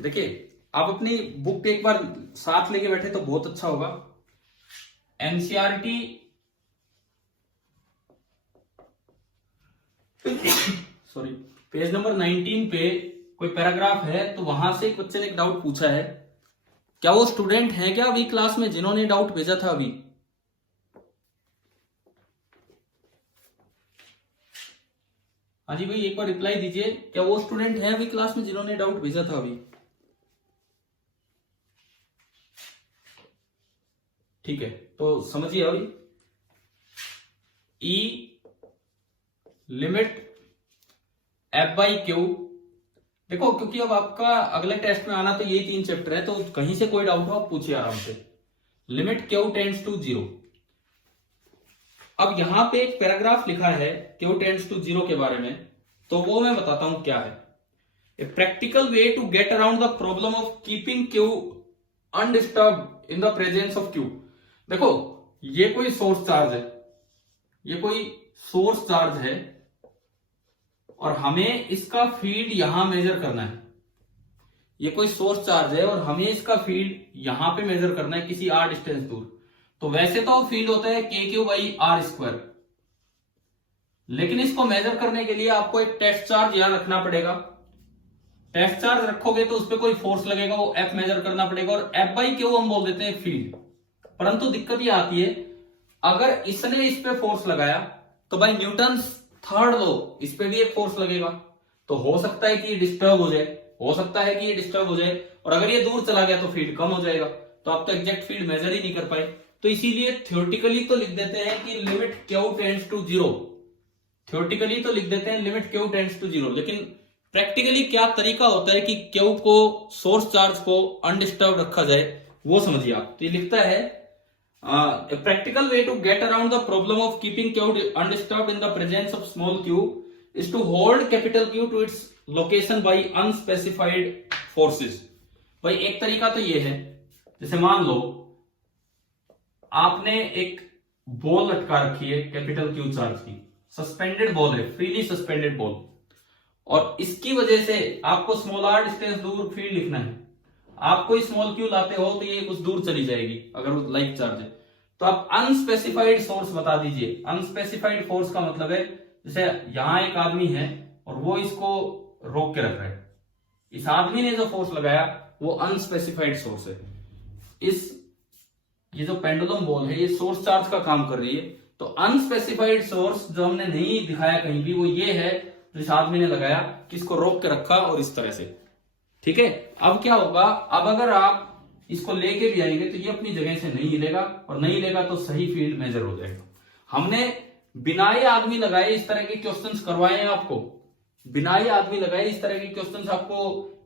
देखिए, आप अपनी बुक एक बार साथ लेके बैठे तो बहुत अच्छा होगा। एनसीईआरटी सॉरी, पेज नंबर 19 पे कोई पैराग्राफ है, तो वहां से एक बच्चे ने एक डाउट पूछा है। क्या वो स्टूडेंट है क्या अभी क्लास में जिन्होंने डाउट भेजा था अभी? हाँ जी भाई, एक बार रिप्लाई दीजिए, क्या वो स्टूडेंट है अभी क्लास में जिन्होंने डाउट भेजा था अभी? ठीक है, तो समझिए अभी, ई लिमिट एफ बाई क्यू। देखो, क्योंकि अब आपका अगले टेस्ट में आना तो यही 3 चैप्टर है, तो कहीं से कोई डाउट हो आप पूछिए आराम से। Limit q tends to zero. अब यहां पे एक पैराग्राफ लिखा है क्यू टेंड्स टू जीरो के बारे में, तो वो मैं बताता हूं क्या है। A practical way to get around the problem of keeping q undisturbed in the presence of q. देखो, ये कोई सोर्स चार्ज है, ये कोई सोर्स चार्ज है, और हमें इसका फील्ड यहां मेजर करना है। ये कोई सोर्स चार्ज है और हमें इसका फील्ड यहां पे मेजर करना है किसी आर डिस्टेंस दूर। तो वैसे तो फील्ड होता है के क्यू बाई आर स्क्वायर, लेकिन इसको मेजर करने के लिए आपको एक टेस्ट चार्ज यहां रखना पड़ेगा। टेस्ट चार्ज रखोगे तो उस पर कोई फोर्स लगेगा, वो एफ मेजर करना पड़ेगा, और एफ बाई क्यू हम बोल देते हैं फील्ड। परंतु दिक्कत ये आती है, अगर इसने इस पे फोर्स लगाया तो भाई न्यूटन थर्ड लॉ, इस पे भी एक फोर्स लगेगा, तो हो सकता है कि ये डिस्टर्ब हो जाए, हो सकता है कि ये डिस्टर्ब हो जाए, और अगर ये दूर चला गया तो फील्ड कम हो जाएगा, तो आप तो एग्जैक्ट फील्ड मेजर ही नहीं कर पाए। तो इसीलिए थ्योरेटिकली तो लिख देते हैं कि limit q tends to zero. Theoretically तो लिख देते हैं limit q tends to zero, लेकिन प्रैक्टिकली क्या तरीका होता है कि क्यू को, सोर्स चार्ज को अनडिस्टर्ब रखा जाए, वो समझिए आप। तो ये लिखता है, a practical way to get around the problem of keeping q undisturbed in the presence of small q is to hold capital Q to its location by unspecified forces। भाई एक तरीका तो ये है, जैसे मान लो आपने एक बॉल लटका रखी है कैपिटल Q चार्ज की, सस्पेंडेड बॉल है, फ्रीली सस्पेंडेड बॉल, और इसकी वजह से आपको स्मॉल आर डिस्टेंस दूर फील्ड लिखना है। आप कोई स्मॉल क्यू लाते हो तो ये कुछ दूर चली जाएगी अगर वो लाइक चार्ज है, तो आप अनस्पेसिफाइड सोर्स बता दीजिए। अनस्पेसिफाइड फोर्स का मतलब है, जैसे यहां एक आदमी है और वो इसको रोक के रख रहा है, इस आदमी ने जो फोर्स लगाया वो अनस्पेसिफाइड सोर्स है। ये जो पेंडुलम बॉल है ये सोर्स चार्ज का काम कर रही है, तो अनस्पेसिफाइड सोर्स जो हमने नहीं दिखाया कहीं भी, वो ये है जो इस आदमी ने लगाया, किसको रोक के रखा और इस तरह से। ठीक है, अब क्या होगा, अब अगर आप इसको लेके भी आएंगे तो ये अपनी जगह से नहीं हिलेगा, और नहीं हिलेगा तो सही फील्ड मेजर हो जाएगा। हमने बिना ये आदमी लगाए इस तरह के क्वेश्चंस करवाए हैं आपको, बिना ये आदमी लगाए इस तरह के क्वेश्चंस आपको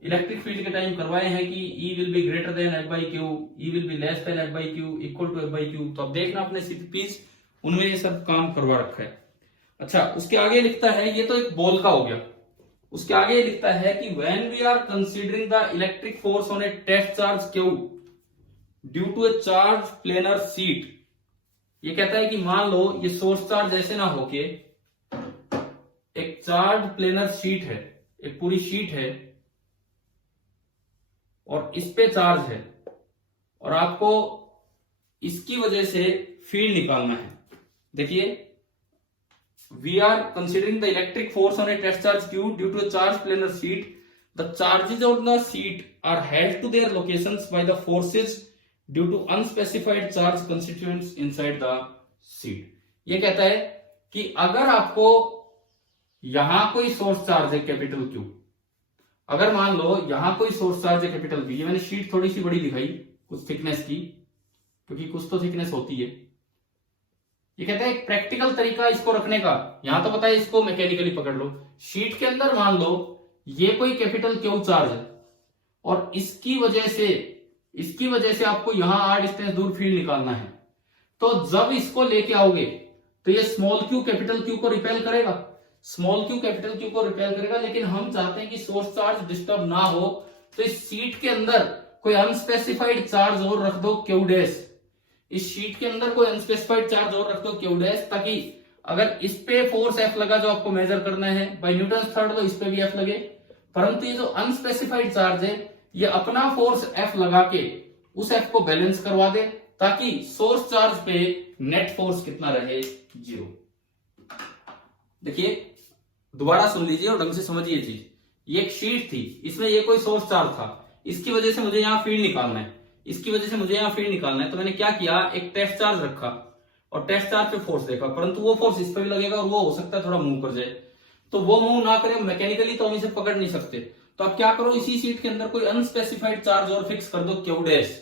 इलेक्ट्रिक फील्ड के टाइम करवाए हैं कि E will be greater than F by q, E will be less than F by q, equal to F by q. तो अब देखना अपने सीपीपीज, उनमें ये सब काम करवा रखा है। अच्छा, उसके आगे लिखता है, ये तो एक बॉल का हो गया, उसके आगे लिखता है कि when we are considering the electric force on a test charge Q due to a charge planar sheet, ये कहता है कि मान लो ये सोर्स चार्ज ऐसे ना होके एक चार्ज प्लेनर शीट है, एक पूरी शीट है, और इस पे चार्ज है, और आपको इसकी वजह से फील्ड निकालना है। देखिए, we are considering the electric force on a test charge Q due to a charge planar sheet. The charges on the sheet are held to their locations by the forces due to unspecified charge constituents inside the sheet। ये कहता है कि अगर आपको यहां कोई source charge है capital Q, अगर मान लो यहां कोई सोर्स चार्ज है कैपिटल B, ये मैंने शीट थोड़ी सी बड़ी दिखाई कुछ थिकनेस की, क्योंकि कुछ तो थिकनेस होती है। ये कहता है एक प्रैक्टिकल तरीका इसको रखने का, यहां तो पता है इसको मैकेनिकली पकड़ लो, शीट के अंदर मान लो ये कोई कैपिटल Q चार्ज है, और इसकी वजह से आपको यहां आर डिस्टेंस दूर फील्ड निकालना है। तो जब इसको लेके आओगे तो ये स्मॉल क्यू कैपिटल Q को रिपेल करेगा, स्मॉल क्यू कैपिटल Q को रिपेल करेगा, लेकिन हम चाहते हैं कि सोर्स चार्ज डिस्टर्ब ना हो, तो इस शीट के अंदर कोई अनस्पेसिफाइड चार्ज और रख दो Q डैश, इस शीट के अंदर कोई अनस्पेसिफाइड चार्ज और रख दो Q डैश, ताकि अगर इस पे फोर्स F लगा जो आपको मेजर करना है बाय न्यूटन थर्ड लॉ, इस पे भी F लगे, परंतु ये जो अनस्पेसिफाइड चार्ज है ये अपना फोर्स F लगा के उस F को बैलेंस करवा दे, ताकि सोर्स चार्ज पे नेट फोर्स कितना रहे, 0। देखिए दोबारा सुन लीजिए और ढंग से समझिए चीज। ये एक शीट थी, इसमें ये कोई सोर्स चार्ज था, इसकी वजह से मुझे यहाँ फील्ड निकालना है, इसकी वजह से मुझे यहाँ फील्ड निकालना है। तो मैंने क्या किया, एक टेस्ट चार्ज रखा और टेस्ट चार्ज पे फोर्स देखा, परंतु वो फोर्स इस पे भी लगेगा और वो हो सकता है थोड़ा मूव कर जाए। तो वो मूव ना करे मैकेनिकली तो हम इसे पकड़ नहीं सकते। तो आप क्या करो, इसी शीट के अंदर कोई अनस्पेसिफाइड चार्ज और फिक्स कर दो, क्यू डैश।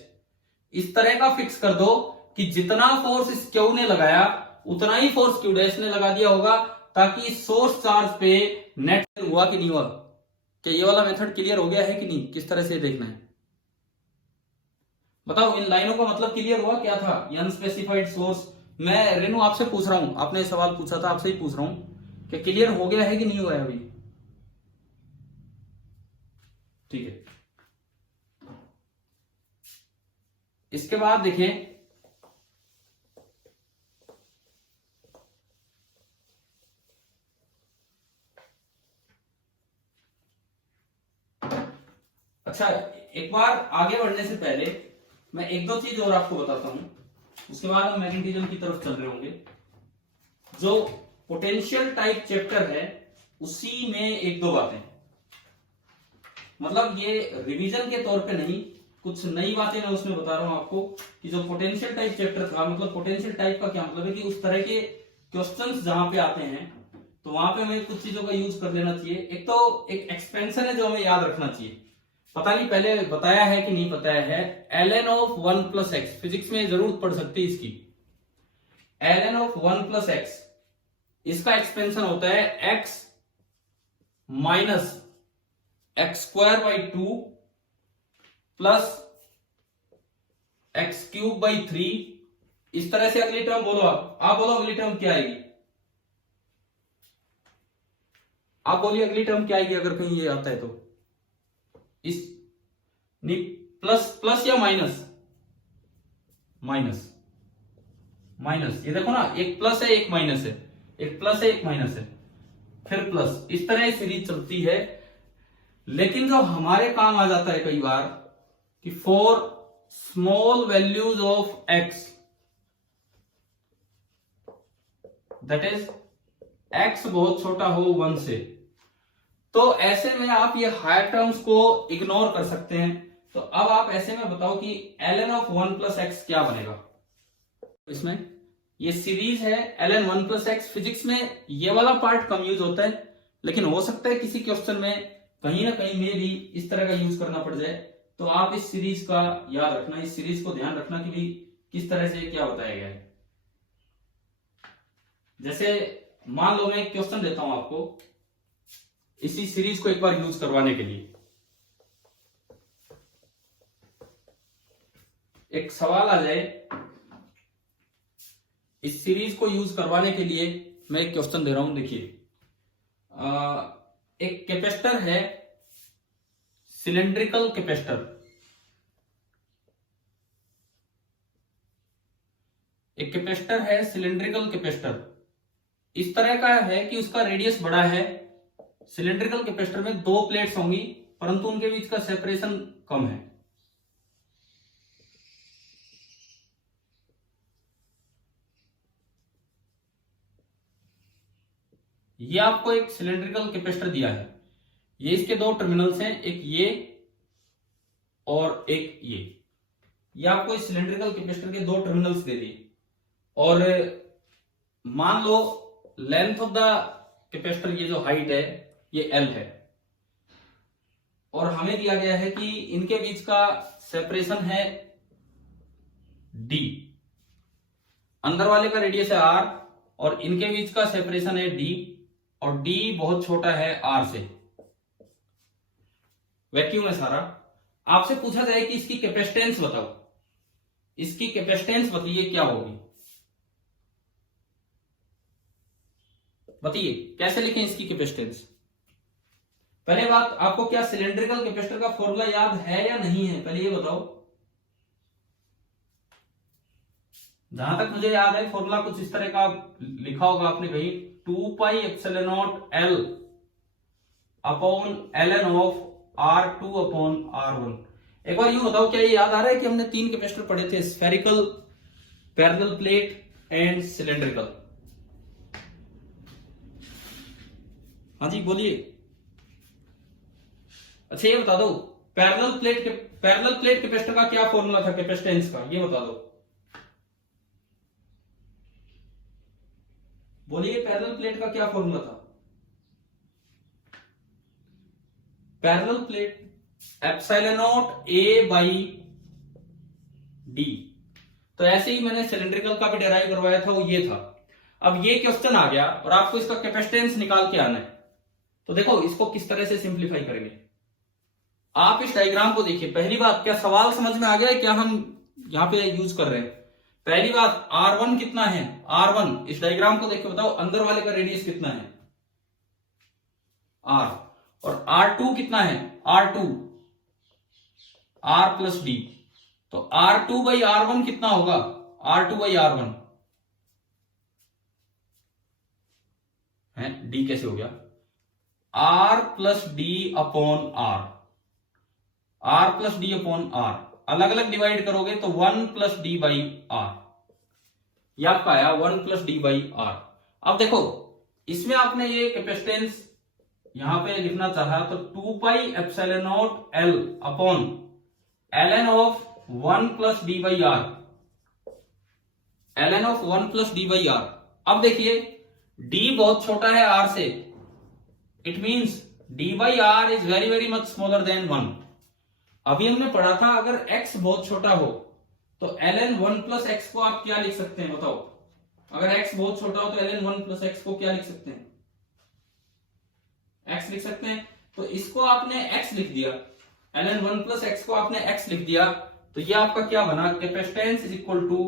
इस तरह का फिक्स कर दो कि जितना फोर्स इस क्यू ने लगाया उतना ही फोर्स क्यू डैश ने लगा दिया होगा, ताकि सोर्स चार्ज पे नेट हुआ कि नहीं हुआ। क्या ये वाला मेथड क्लियर हो गया है कि नहीं, किस तरह से देखना है बताओ। इन लाइनों का मतलब क्लियर हुआ क्या था, ये अनस्पेसिफाइड सोर्स। मैं रेनू आपसे पूछ रहा हूं, आपने सवाल पूछा था, आपसे ही पूछ रहा हूं कि क्लियर हो गया है कि नहीं हुआ है अभी। ठीक है, इसके बाद देखें, अच्छा एक बार आगे बढ़ने से पहले मैं एक दो चीज और आपको बताता हूं, उसके बाद हम मैग्नेटिज्म की तरफ चल रहे होंगे। जो पोटेंशियल टाइप चैप्टर है उसी में एक दो बातें, मतलब ये रिवीजन के तौर पे नहीं, कुछ नई बातें मैं उसमें बता रहा हूं आपको। कि जो पोटेंशियल टाइप चैप्टर था, मतलब पोटेंशियल टाइप का क्या मतलब है कि उस तरह के क्वेश्चंस जहां पे आते हैं तो वहां पे हमें कुछ चीजों का यूज कर लेना चाहिए। एक तो एक एक्सपेंशन है जो हमें याद रखना चाहिए, पता नहीं पहले बताया है कि नहीं बताया है, ln of 1 plus x. Physics में जरूरत पड़ सकती है इसकी। ln ऑफ 1 प्लस एक्स, इसका एक्सपेंशन होता है x minus x square by 2 plus x cube by 3। इस तरह से अगली टर्म बोलो, आप बोलो अगली टर्म क्या आएगी, आप बोलिए अगली टर्म क्या आएगी अगर कहीं ये आता है तो। इस नहीं, प्लस प्लस या माइनस, माइनस माइनस, ये देखो ना, एक प्लस है एक माइनस है, एक प्लस है एक माइनस है, फिर प्लस। इस तरह सीरीज चलती है। लेकिन जो हमारे काम आ जाता है कई बार कि for small values of x, that is x बहुत छोटा हो 1 से, तो ऐसे में आप ये हायर टर्म्स को इग्नोर कर सकते हैं। तो अब आप ऐसे में बताओ कि ln ऑफ 1 प्लस एक्स क्या बनेगा। इसमें ये सीरीज है ln 1 प्लस एक्स। फिजिक्स में ये वाला पार्ट कम यूज होता है, लेकिन हो सकता है किसी क्वेश्चन में कहीं ना कहीं में भी इस तरह का यूज करना पड़ जाए। तो आप इस सीरीज का याद रखना, इस सीरीज को ध्यान रखना कि भाई किस तरह से क्या बताया गया है। जैसे मान लो मैं एक क्वेश्चन देता हूं आपको, इसी सीरीज को एक बार यूज करवाने के लिए। एक सवाल आ जाए, इस सीरीज को यूज करवाने के लिए मैं एक क्वेश्चन दे रहा हूं। देखिए एक कैपेसिटर है, सिलेंड्रिकल कैपेसिटर, एक कैपेसिटर है सिलेंड्रिकल कैपेसिटर। इस तरह का है कि उसका रेडियस बड़ा है। सिलेंड्रिकल कैपेसिटर में 2 प्लेट्स होंगी, परंतु उनके बीच का सेपरेशन कम है। ये आपको एक सिलेंड्रिकल कैपेसिटर दिया है, ये इसके 2 टर्मिनल्स हैं, एक ये और एक ये आपको इस सिलेंड्रिकल कैपेसिटर के 2 टर्मिनल्स दे दिए। और मान लो लेंथ ऑफ द कैपेसिटर, ये जो हाइट है ये L है, और हमें दिया गया है कि इनके बीच का सेपरेशन है D। अंदर वाले का रेडियस है R और इनके बीच का सेपरेशन है D, और D बहुत छोटा है R से। वैक्यूम है सारा। आपसे पूछा जाए कि इसकी कैपेसिटेंस बताओ, इसकी कैपेसिटेंस बताइए क्या होगी, बताइए कैसे लिखें इसकी कैपेसिटेंस। पहले बात, आपको क्या सिलेंड्रिकल कैपेसिटर का फॉर्मूला याद है या नहीं है, पहले ये बताओ। जहां तक मुझे याद है फॉर्मूला कुछ इस तरह का लिखा होगा आपने कहीं, 2 pi epsilon naught L upon ln of R2 upon R1। एक बार यूं बताओ, क्या ये याद आ रहा है कि हमने 3 कैपेसिटर पढ़े थे, spherical, parallel plate and cylindrical? हाँ जी बोलिए। अच्छा ये बता दो, पैरेलल प्लेट कैपेसिटर का क्या फॉर्मूला था कैपेसिटेंस का, ये बता दो। बोलिए पैरेलल प्लेट का क्या फॉर्मूला था? Parallel plate epsilon not a by D. तो ऐसे ही मैंने सिलेंड्रिकल का भी डेराइव करवाया था, वो ये था। अब ये क्वेश्चन आ गया और आपको इसका कैपेसिटेंस निकाल के आना है। तो देखो इसको किस तरह से सिंप्लीफाई करेंगे। आप इस डायग्राम को देखिए। पहली बात, क्या सवाल समझ में आ गया है क्या हम यहां पे यूज कर रहे हैं? पहली बात, R1 कितना है? R1 इस डायग्राम को देख के बताओ, अंदर वाले का रेडियस कितना है? R। और R2 कितना है? R2 R plus D. तो R2 बाई R1 कितना होगा? R2 बाई R1 है, डी कैसे हो गया? R plus D upon R, R plus D upon R। अलग अलग डिवाइड करोगे तो 1 प्लस डी बाई R, यह आपका आया 1 प्लस डी बाई R। अब देखो इसमें आपने ये कैपेसिटेंस यहां पे लिखना चाहा तो 2 pi epsilon naught L upon ln of 1 plus D by R, ln of 1 plus D by R। अब देखिए d बहुत छोटा है R से, it means d by R is very very much smaller than 1। अभी हमने पढ़ा था अगर x बहुत छोटा हो तो ln 1 प्लस x को आप क्या लिख सकते हैं बताओ? अगर x बहुत छोटा हो तो ln 1 प्लस x को क्या लिख सकते हैं? x लिख सकते हैं। तो इसको आपने x लिख दिया, ln 1 प्लस x को आपने x लिख दिया, तो ये आपका क्या बना? Capacitance is equal to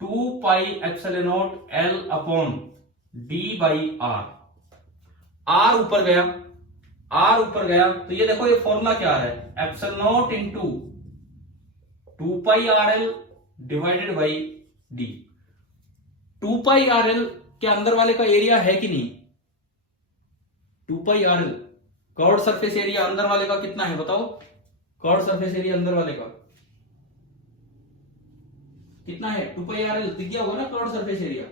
2 pi epsilon naught L upon d by R। R ऊपर गया, R ऊपर गया, तो ये देखो ये फॉर्मूला क्या है? Epsilon not into 2 pi RL divided by D। 2 pi RL के अंदर वाले का एरिया है कि नहीं? 2 पाई RL कर्व्ड सरफेस एरिया अंदर वाले का कितना है बताओ? कर्व्ड सरफेस एरिया अंदर वाले का कितना है? 2 पाई RL दिख गया होगा ना कर्व्ड सरफेस एरिया।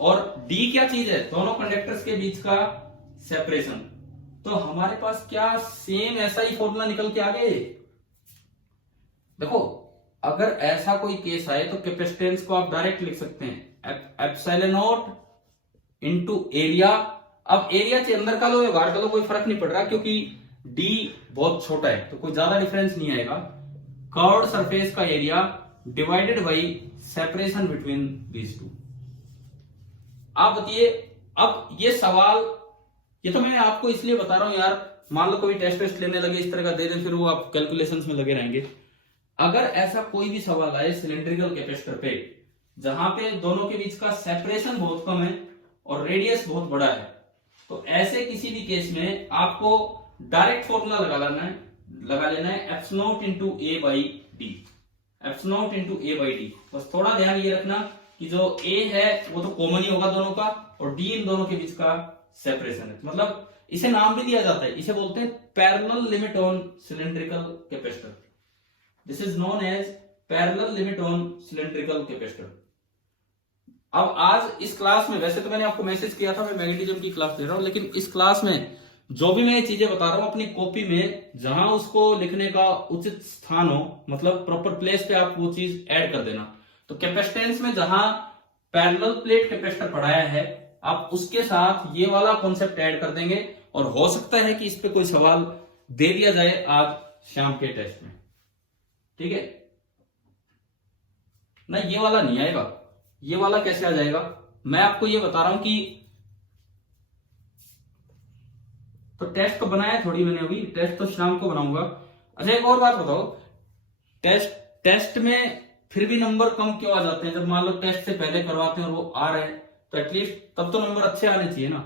और D क्या चीज है? दोनों कंडक्टर्स के बीच का सेपरेशन। तो हमारे पास क्या सेम ऐसा ही फॉर्मूला निकल के आ गए। देखो अगर ऐसा कोई केस आए तो कैपेसिटेंस को आप डायरेक्ट लिख सकते हैं एप्सिलॉन नॉट इनटू एरिया। अब एरिया के अंदर का लो या बाहर का लो कोई फर्क नहीं पड़ रहा, क्योंकि D बहुत छोटा है तो कोई ज्यादा डिफरेंस नहीं आएगा। कर्व्ड सरफेस का area divided by separation between these two. आप बताइए, अब ये सवाल, ये तो मैं आपको इसलिए बता रहा हूं यार, मान लो कोई टेस्ट लेने लगे इस तरह का दे दें, फिर वो आप कैलकुलेशंस में लगे रहेंगे। अगर ऐसा कोई भी सवाल आए सिलेंड्रिकल कैपेसिटर पे जहां पे दोनों के बीच का सेपरेशन बहुत कम है और रेडियस बहुत बड़ा है, तो ऐसे किसी भी केस में आपको डायरेक्ट फॉर्मूला लगा लेना है epsilon not into A by D, epsilon not into A by D. बस थोड़ा ध्यान ये रखना कि जो a है वो तो कॉमन ही होगा दोनों का, और d इन दोनों के बीच का सेपरेशन है। मतलब इसे नाम भी दिया जाता है, इसे बोलते हैं parallel limit on cylindrical capacitor. This is known as parallel limit on cylindrical capacitor. अब आज इस क्लास में, वैसे तो मैंने आपको मैसेज किया था मैं मैग्नेटिज्म की क्लास ले रहा हूं, लेकिन इस क्लास में जो भी मैं ये चीजें बता रहा हूं अपनी कॉपी में जहां उसको लिखने का उचित स्थान हो, मतलब प्रॉपर प्लेस पे आप वो चीज ऐड कर देना। तो कैपेसिटेंस में जहां पैरेलल प्लेट कैपेसिटर पढ़ाया है आप उसके साथ ये वाला कॉन्सेप्ट ऐड कर देंगे, और हो सकता है कि इस पे कोई सवाल दे दिया जाए आज शाम के टेस्ट में। ठीक है ना? ये वाला नहीं आएगा। ये वाला कैसे आ जाएगा? मैं आपको ये बता रहा हूं कि तो टेस्ट तो बनाया थोड़ी मैंने, अभी टेस्ट तो शाम को बनाऊंगा। अच्छा एक और बात बताओ, टेस्ट में फिर भी नंबर कम क्यों आ जाते हैं? जब मान लो टेस्ट से पहले करवाते हैं और वो आ रहे हैं तो एटलीस्ट तब तो नंबर अच्छे आने चाहिए ना।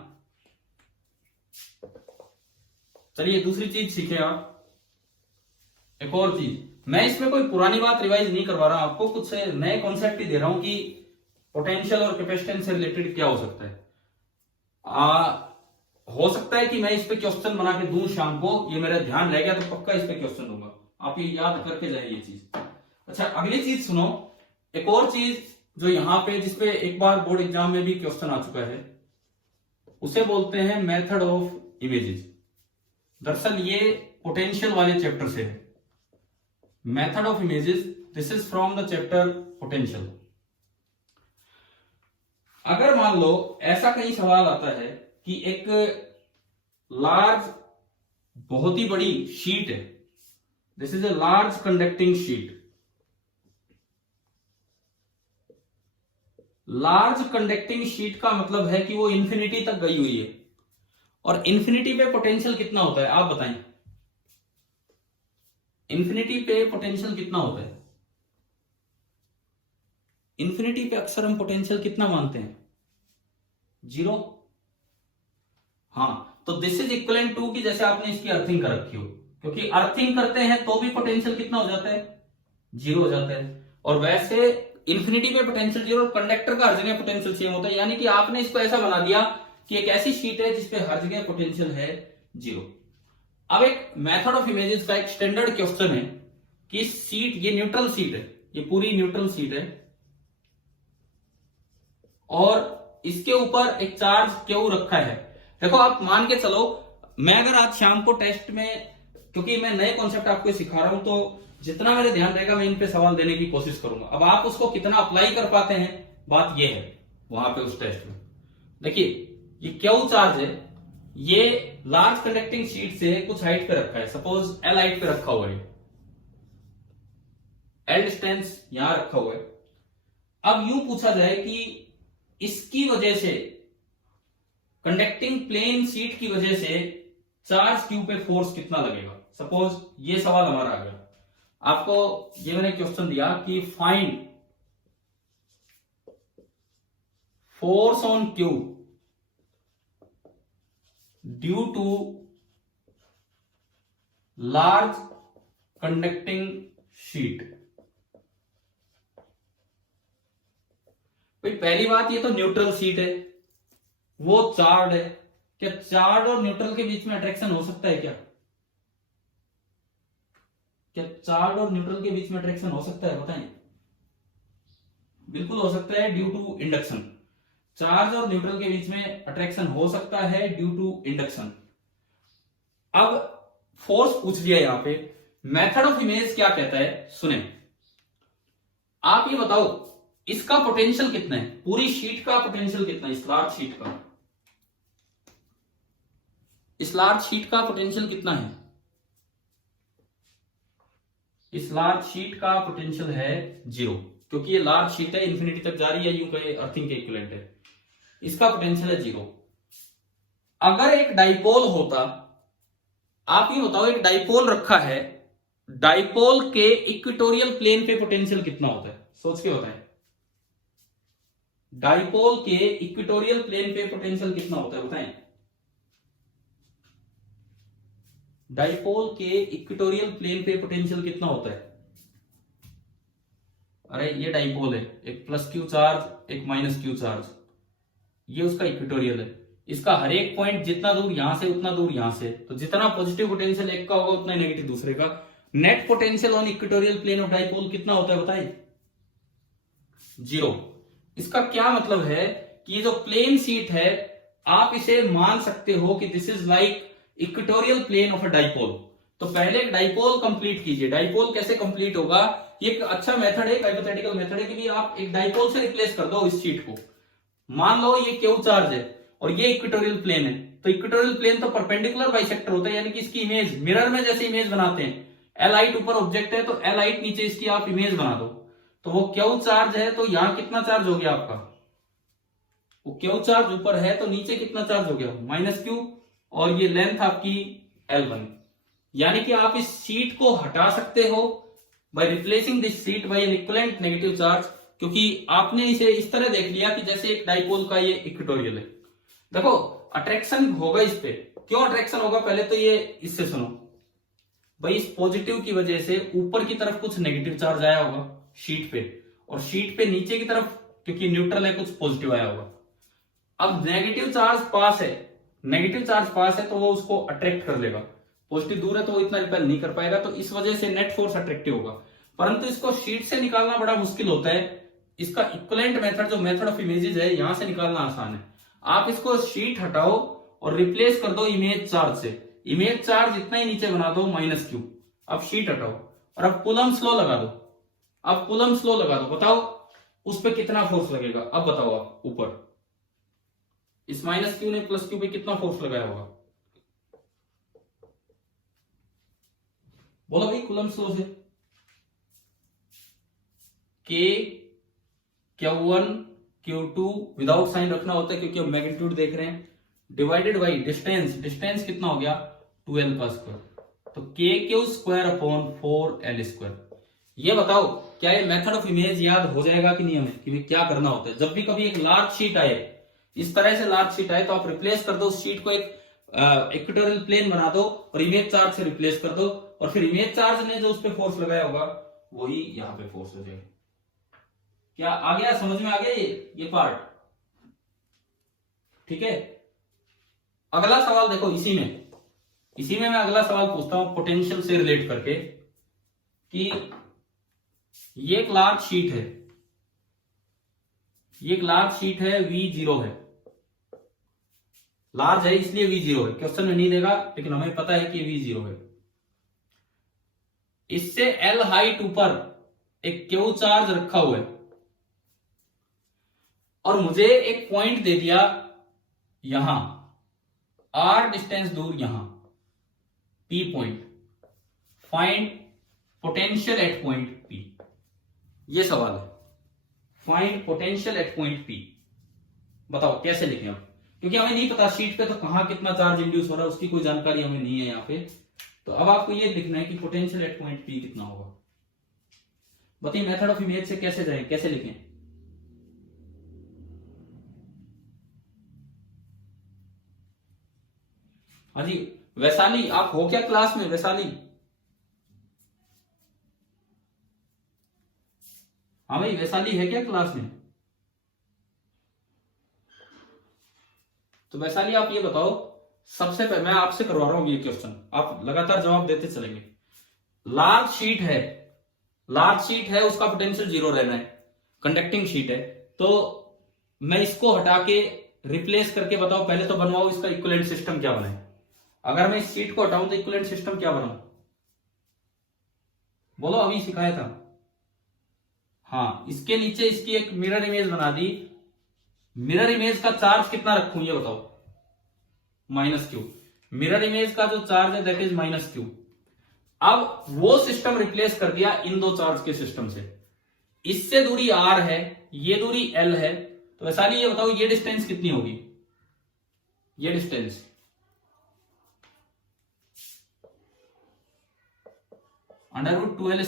चलिए दूसरी चीज सीखे आप, एक और चीज। मैं इसमें कोई पुरानी बात रिवाइज नहीं करवा रहा हूं आपको, कुछ नए कॉन्सेप्ट ही दे रहा हूं कि पोटेंशियल और कैपेसिटेंस से रिलेटेड क्या हो सकता है। हो सकता है कि मैं इस पे क्वेश्चन बना के दूं शाम को, ये मेरा ध्यान रह गया तो पक्का इस पे क्वेश्चन दूंगा, आप ये याद करके जाए ये चीज। अच्छा अगली चीज सुनो, एक और चीज जो यहाँ पे जिसपे एक बार बोर्ड एग्जाम में भी क्वेश्चन आ चुका है, उसे बोलते हैं मेथड ऑफ इमेजेस। दरअसल ये पोटेंशियल वाले चैप्टर से है, method of images, this is from the chapter potential. अगर मान लो ऐसा कहीं सवाल आता है कि एक लार्ज, बहुत ही बड़ी शीट है, this is a large conducting sheet, large conducting sheet का मतलब है कि वो इंफिनिटी तक गई हुई है, और इंफिनिटी पे पोटेंशियल कितना होता है आप बताएं, इंफिनिटी पे पोटेंशियल कितना होता है? इंफिनिटी पे अक्सर हम पोटेंशियल कितना मानते हैं? 0। हाँ, तो दिस इज इक्वलेंट टू कि जैसे आपने इसकी अर्थिंग कर रखी हो, क्योंकि अर्थिंग करते हैं तो भी पोटेंशियल कितना हो जाता है? 0 हो जाता है। और वैसे इंफिनिटी पे पोटेंशियल 0 और कंडक्टर का हर जगह पोटेंशियल सेम होता है, यानी कि आपने इसको ऐसा बना दिया कि एक ऐसी शीट है जिसपे हर जगह पोटेंशियल है 0। अब एक मेथड ऑफ इमेजेस का एक स्टैंडर्ड क्वेश्चन है कि सीट, ये न्यूट्रल सीट है, ये पूरी न्यूट्रल सीट है, और इसके ऊपर एक चार्ज क्यू रखा है। देखो आप मान के चलो, मैं अगर आज शाम को टेस्ट में, क्योंकि मैं नए कॉन्सेप्ट आपको सिखा रहा हूं, तो जितना मेरे ध्यान रहेगा मैं इन पे सवाल देने की कोशिश करूंगा। अब आप उसको कितना अप्लाई कर पाते हैं, बात ये है वहां पे उस टेस्ट में। देखिए ये क्यू चार्ज है, ये लार्ज कंडक्टिंग शीट से कुछ हाइट पे रखा है, सपोज एल हाइट पे रखा हुआ है, एल डिस्टेंस यहां रखा हुआ है। अब यूं पूछा जाए कि इसकी वजह से, कंडक्टिंग प्लेन शीट की वजह से चार्ज क्यू पे फोर्स कितना लगेगा, सपोज ये सवाल हमारा आ गया। आपको ये मैंने क्वेश्चन दिया कि find force on q due to large conducting sheet. भाई पहली बात, ये तो न्यूट्रल शीट है, वो चार्ज है, क्या चार्ज और न्यूट्रल के बीच में अट्रैक्शन हो सकता है क्या? क्या चार्ज और न्यूट्रल के बीच में अट्रैक्शन हो सकता है, बताएं? बिल्कुल हो सकता है, ड्यू टू इंडक्शन। चार्ज और न्यूट्रल के बीच में अट्रैक्शन हो सकता है ड्यू टू इंडक्शन। अब फोर्स पूछ लिया यहां पे, मेथड ऑफ इमेज क्या कहता है, सुने। आप ये बताओ इसका पोटेंशियल कितना है, पूरी शीट का पोटेंशियल कितना है, इस लार्ज शीट का, इस लार्ज शीट का पोटेंशियल कितना है? इस लार्ज शीट का पोटेंशियल है 0, क्योंकि ये लार्ज शीट है, इंफिनिटी तक जा रही है, यूं कहे अर्थिंग के इक्विवेलेंट है, इसका पोटेंशियल है 0। अगर एक डाइपोल होता, आप ये बताओ एक डाइपोल रखा है, डाइपोल के इक्वेटोरियल प्लेन पे पोटेंशियल कितना होता है, सोच के बताएं। डाइपोल के इक्वेटोरियल प्लेन पे पोटेंशियल कितना होता है, बताएं। डाइपोल के इक्वेटोरियल प्लेन पे पोटेंशियल कितना होता है? अरे ये डाइपोल है, एक प्लस क्यू चार्ज एक माइनस क्यू चार्ज, ये उसका इक्वेटोरियल है। इसका हर एक पॉइंट जितना दूर यहां से उतना दूर यहां से, तो जितना पॉजिटिव पोटेंशियल एक का होगा उतना नेगेटिव दूसरे का। Net potential on equatorial plane of dipole कितना होता है बताइए? 0। इसका क्या मतलब है कि ये जो प्लेन शीट है, आप इसे मान सकते हो कि this is like equatorial plane of a dipole. तो पहले डाइपोल कंप्लीट कीजिए। डाइपोल कैसे कंप्लीट होगा, ये एक अच्छा मेथड है, हाइपोथेटिकल मेथड है कि आप एक डाइपोल से रिप्लेस कर दो इस शीट को। मान लो ये क्यू चार्ज है और ये इक्वेटोरियल प्लेन है, तो इक्वेटोरियल प्लेन तो परपेंडिकुलर बाइसेक्टर होता है, यानी कि इसकी इमेज मिरर में जैसे इमेज बनाते हैं, एल हाइट ऊपर ऑब्जेक्ट है तो एल हाइट नीचे इसकी आप इमेज बना दो, तो वो क्यू चार्ज है, तो यहां कितना चार्ज हो गया आपका, वो क्यू चार्ज ऊपर है तो नीचे कितना चार्ज हो गया माइनस क्यू, और ये लेंथ आपकी L1। यानी कि आप इस शीट को हटा सकते हो by replacing this sheet by an equivalent negative charge, क्योंकि आपने इसे इस तरह देख लिया कि जैसे एक डाइपोल का ये इक्वेटोरियल है। देखो अट्रैक्शन होगा इस पे, क्यों अट्रैक्शन होगा पहले तो ये इससे सुनो भाई, इस पॉजिटिव की वजह से ऊपर की तरफ कुछ नेगेटिव चार्ज आया होगा शीट पे, और शीट पे नीचे की तरफ क्योंकि न्यूट्रल है कुछ पॉजिटिव आया होगा। अब नेगेटिव चार्ज पास है, नेगेटिव चार्ज पास है तो वो उसको अट्रैक्ट कर लेगा, पॉजिटिव दूर है तो वो इतना रिपेल नहीं कर पाएगा, तो इस वजह से नेट फोर्स अट्रैक्टिव होगा। परंतु इसको शीट से निकालना बड़ा मुश्किल होता है। इसका इक्विवेलेंट मेथड जो मेथड ऑफ इमेजेस है, यहां से निकालना आसान है। आप इसको शीट हटाओ और रिप्लेस कर दो इमेज चार्ज से। इमेज चार्ज इतना ही नीचे बना दो -q। अब शीट हटाओ और अब कूलम स्लो लगा दो। अब कूलम स्लो लगा दो, बताओ उस पर कितना फोर्स लगेगा। अब बताओ आप ऊपर इस -q ने +q पे कितना फोर्स लगाया होगा, बोलो भाई कूलम स्लो से। K Q1 Q2 without sign रखना होता है क्योंकि हम मैग्नीट्यूड देख रहे हैं, डिवाइडेड बाई डिस्टेंस। डिस्टेंस कितना हो गया 2l का स्क्वायर, तो KQ²/4l²। ये बताओ क्या ये मेथड ऑफ इमेज याद हो जाएगा कि नहीं हमें, कि क्या करना होता है। जब भी कभी एक लार्ज शीट आए, इस तरह से लार्ज शीट आए, तो आप रिप्लेस कर दो उस शीट को, एक इक्वेटोरियल प्लेन बना दो और इमेज चार्ज से रिप्लेस कर दो, और फिर इमेज चार्ज ने जो उस पर फोर्स लगाया होगा वही यहां पे फोर्स हो जाएगा। क्या आ गया, समझ में आ गया ये पार्ट, ठीक है। अगला सवाल देखो, इसी में मैं अगला सवाल पूछता हूं पोटेंशियल से रिलेट करके, कि ये एक लार्ज शीट है, ये एक लार्ज शीट है, V0 है, लार्ज है इसलिए V0 है, क्वेश्चन में नहीं देगा लेकिन हमें पता है कि V0 है। इससे L हाइट ऊपर एक Q चार्ज रखा हुआ है और मुझे एक पॉइंट दे दिया यहां, R डिस्टेंस दूर यहां, P point. Find potential at point P, ये सवाल है। Find potential at point P, बताओ कैसे लिखें आप, क्योंकि हमें नहीं पता शीट पे तो कहां कितना चार्ज इंड्यूस हो रहा है उसकी कोई जानकारी हमें नहीं है यहाँ पे। तो अब आपको ये लिखना है कि पोटेंशियल एट पॉइंट P कितना होगा। बताइए मेथड ऑफ इमेज से कैसे जाए, कैसे लिखें। हाँ जी वैशाली, आप हो क्या क्लास में वैशाली? हाँ भाई वैशाली है क्या क्लास में? तो वैशाली आप ये बताओ, सबसे पहले मैं आपसे करवा रहा हूं ये क्वेश्चन, आप लगातार जवाब देते चलेंगे। लार्ज शीट है, लार्ज शीट है, उसका पोटेंशियल 0 रहना है, कंडक्टिंग शीट है, तो मैं इसको हटा के रिप्लेस करके बताओ, पहले तो बनवाओ इसका इक्विवेलेंट सिस्टम क्या बनाए। अगर मैं इस शीट को हटाऊं तो इक्विवेलेंट सिस्टम क्या बनाऊं, बोलो, अभी सिखाया था। हाँ, इसके नीचे इसकी एक मिरर इमेज बना दी। मिरर इमेज का चार्ज कितना रखूं ये बताओ, -q। मिरर इमेज का जो चार्ज है दैट इज -q। अब वो सिस्टम रिप्लेस कर दिया इन दो चार्ज के सिस्टम से। इससे दूरी r है, ये दूरी l है, तो वैसा नहीं, ये बताओ ये डिस्टेंस कितनी होगी, ये डिस्टेंस √2l² +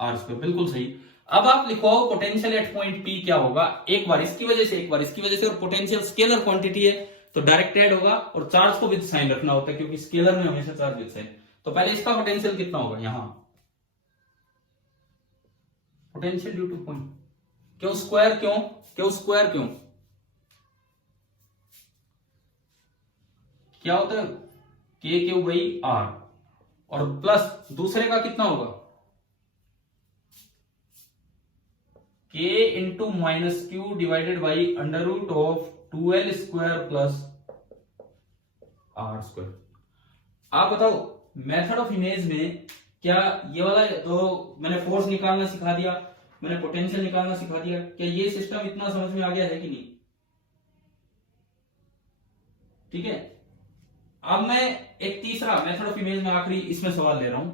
r², बिल्कुल सही। अब आप लिखो पोटेंशियल एट पॉइंट P क्या होगा, एक बार इसकी वजह से, एक बार इसकी वजह से, और पोटेंशियल स्केलर क्वांटिटी है तो डायरेक्ट ऐड होगा, और चार्ज को विद साइन रखना होता है क्योंकि स्केलर में हमेशा चार्ज विद साइन। तो पहले इसका पोटेंशियल कितना होगा, यहां पोटेंशियल ड्यू टू पॉइंट क्यों स्क्वायर, क्यों स्क्वायर, क्यों क्या होता है KQ/R, और प्लस दूसरे का कितना होगा K × -q divided by √2l² + r²। आप बताओ मेथड ऑफ इमेज में क्या ये वाला, तो मैंने फोर्स निकालना सिखा दिया, मैंने पोटेंशियल निकालना सिखा दिया, क्या ये सिस्टम इतना समझ में आ गया है कि नहीं, ठीक है। अब मैं एक तीसरा मेथड ऑफ इमेज में आखिरी इसमें सवाल ले रहा हूं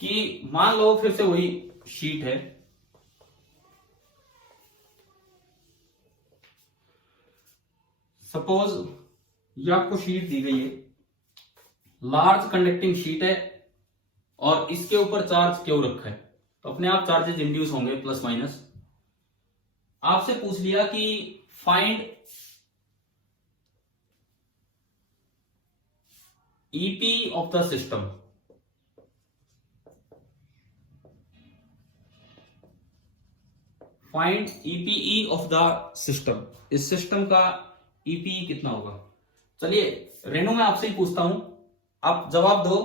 कि मान लो फिर से वही शीट है, सपोज ये आपको शीट दी गई है, लार्ज कंडक्टिंग शीट है और इसके ऊपर चार्ज क्यों रखा है, तो अपने आप चार्जेस इंड्यूस होंगे प्लस माइनस। आपसे पूछ लिया कि find EP of the system, find EPE of the system, इस सिस्टम का EPE कितना होगा। चलिए रेनू मैं आपसे ही पूछता हूं, आप जवाब दो।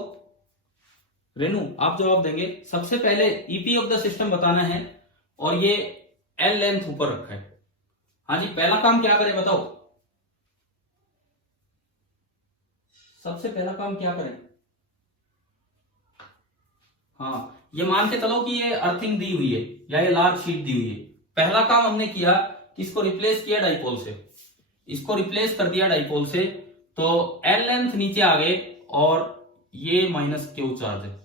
रेनू आप जवाब देंगे। सबसे पहले ईपी ऑफ द सिस्टम बताना है और ये एल लेंथ ऊपर रखा है। हाँ जी, पहला काम क्या करें बताओ, सबसे पहला काम क्या करें? हाँ, ये मान के चलो कि ये अर्थिंग दी हुई है या ये लार्ज शीट दी हुई है। पहला काम हमने किया कि इसको रिप्लेस किया डाइपोल से, इसको रिप्लेस कर दिया डाइपोल से, तो एल लेंथ नीचे आ गए और ये माइनस क्यू चार्ज है।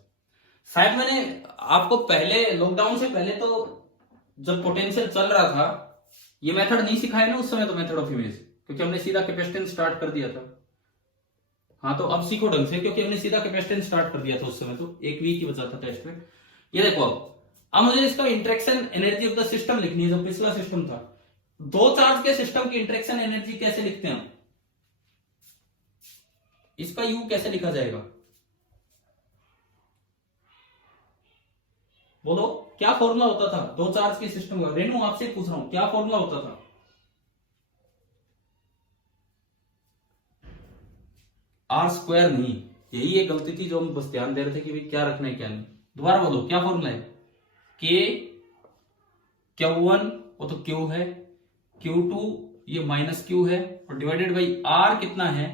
शायद मैंने आपको पहले लॉकडाउन से पहले तो जब पोटेंशियल चल रहा था ये मेथड नहीं सिखाया ना उस समय, तो मेथड ऑफ इमेज, क्योंकि हमने सीधा कैपेसिटेंस स्टार्ट कर दिया था। हाँ तो अब सीखो ढंग से, क्योंकि हमने सीधा कैपेसिटेंस स्टार्ट कर दिया था उस समय, तो एक वीक ही बचा था टेस्ट में। ये देखो अब मुझे इसका interaction energy of the system लिखनी है। जो पिछला सिस्टम था, दो चार्ज के सिस्टम की इंटरेक्शन एनर्जी कैसे लिखते हैं हम? इसका यू कैसे लिखा जाएगा बोलो, क्या फॉर्मूला होता था दो चार्ज के सिस्टम का? रेनू आपसे पूछ रहा हूं, क्या फॉर्मूला होता था? आर स्क्वायर नहीं, यही एक गलती थी जो हम बस ध्यान दे रहे थे कि भाई क्या रखना है क्या नहीं। दोबारा बोलो क्या फॉर्मूला है? के Q1 वो तो Q है, Q2 ये माइनस Q है, और डिवाइडेड बाई R कितना है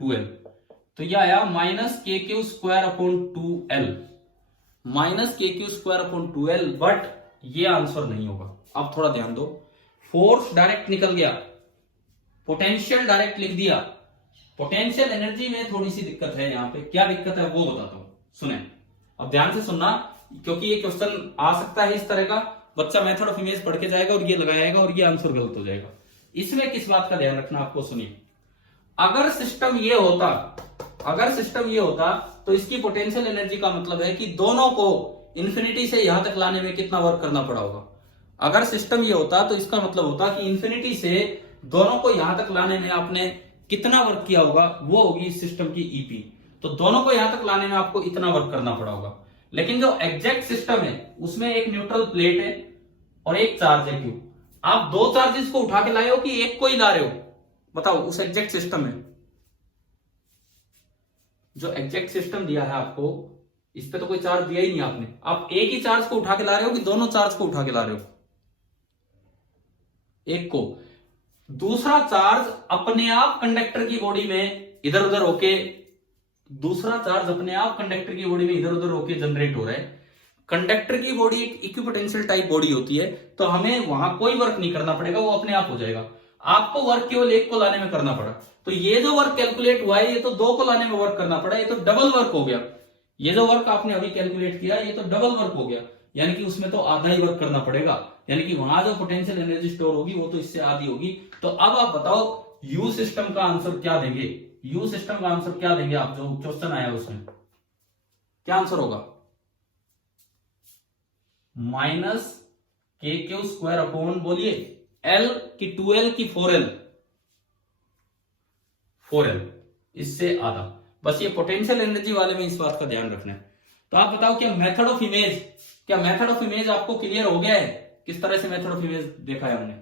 2L। तो ये आया minus k q square upon 2L, minus k q square upon 2L। But ये आंसर नहीं होगा। अब थोड़ा ध्यान दो, फोर्स डायरेक्ट निकल गया, पोटेंशियल डायरेक्ट लिख दिया। पोटेंशियल एनर्जी में थोड़ी सी दिक्कत है। यहाँ पे क्या दिक्कत है वो बताता हूं, सुने अब ध्यान से सुनना, क्योंकि ये क्वेश्चन आ सकता है इस तरह का। बच्चा मेथड ऑफ इमेज पढ़ के जाएगा और ये लगाएगा और ये आंसर गलत हो जाएगा। इसमें किस बात का ध्यान रखना आपको, सुनिए। अगर सिस्टम ये होता, अगर सिस्टम ये होता तो इसकी पोटेंशियल एनर्जी का मतलब है कि दोनों को इंफिनिटी से यहां तक लाने में कितना वर्क करना पड़ा होगा। अगर सिस्टम ये होता तो इसका मतलब होता कि इंफिनिटी से दोनों को यहां तक लाने में आपने कितना वर्क किया होगा, वो होगी इस सिस्टम की ईपी। तो दोनों को यहां तक लाने में आपको इतना वर्क करना पड़ा होगा। लेकिन जो एग्जैक्ट सिस्टम है उसमें एक न्यूट्रल प्लेट है और एक चार्ज है क्यू। आप दो चार्जेस को उठा के लाए हो कि एक को ही ला रहे हो? बताओ उस एग्जैक्ट सिस्टम में, जो एग्जैक्ट सिस्टम दिया है आपको, इस पे तो कोई चार्ज दिया ही नहीं आपने। आप एक ही चार्ज को उठा के ला रहे हो कि दोनों चार्ज को उठा के ला रहे हो? एक को। दूसरा चार्ज अपने आप कंडक्टर की बॉडी में इधर उधर होके, दूसरा चार्ज अपने आप कंडक्टर की बॉडी में इधर उधर होके जनरेट हो रहा है। कंडक्टर की बॉडी एक इक्विपोटेंशियल टाइप बॉडी होती है, तो हमें वहां कोई वर्क नहीं करना पड़ेगा, वो अपने आप हो जाएगा। आपको वर्क केवल एक को लाने में करना पड़ा। तो ये जो वर्क कैलकुलेट हुआ है ये तो दो को लाने में वर्क करना पड़ा, ये तो डबल वर्क हो गया। ये जो वर्क आपने अभी कैलकुलेट किया ये तो डबल वर्क हो गया, यानी कि उसमें तो आधा ही वर्क करना पड़ेगा, यानी कि वहां जो पोटेंशियल एनर्जी स्टोर होगी वो तो इससे आधी होगी। तो अब आप बताओ यू सिस्टम का आंसर क्या देंगे? यू सिस्टम का आंसर क्या देंगे आप? जो क्वेश्चन आया उसमें क्या आंसर होगा? Minus k q square upon, बोलिए, एल की 2L की 4L, 4L इससे आधा। बस ये पोटेंशियल एनर्जी वाले में इस बात का ध्यान रखना है। तो आप बताओ क्या मेथड ऑफ इमेज, क्या मेथड ऑफ इमेज आपको क्लियर हो गया है? किस तरह से मेथड ऑफ इमेज देखा है हमने?